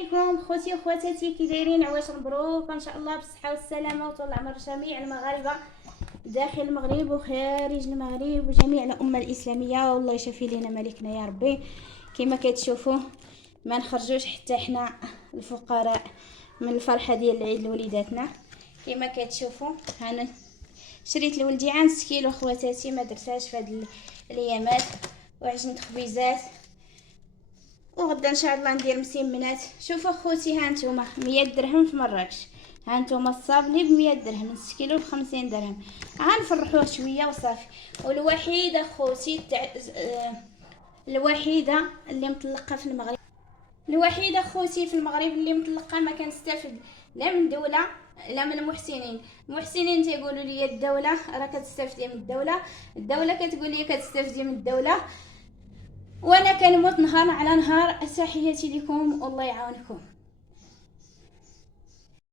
عليكم خوتي وخواتاتي، كي دايرين؟ عواش مبروك ان شاء الله بالصحه والسلامه وطول العمر جميع المغاربه داخل المغرب وخارج المغرب وجميع الامه الاسلاميه، والله يشفي لنا ملكنا يا ربي. كما كتشوفوا ما نخرجوش حتى حنا الفقراء من الفرحه ديال العيد لوليداتنا. كما كتشوفوا انا شريت لولدي عن 6 كيلو خواتاتي، ما درتهاش في هاد الايامات، وعجنت خبيزات، وغدا ان شاء الله ندير مسمنات. شوفوا خوتي، ها نتوما 100 درهم في مراكش، ها نتوما الصابلي ب 100 درهم، نص كيلو ب 50 درهم. ها نفرحوه شويه وصافي. والوحيده خوتي الوحيده اللي مطلقه في المغرب، الوحيده خوتي في المغرب اللي مطلقه، ما كنستافد لا من دوله لا من المحسنين. المحسنين تيقولوا لي الدوله راه كتستافدي من الدوله، الدوله كتقول لي كتستافدي من الدوله، وانا كنموت نهار على نهار. تحياتي لكم والله يعاونكم.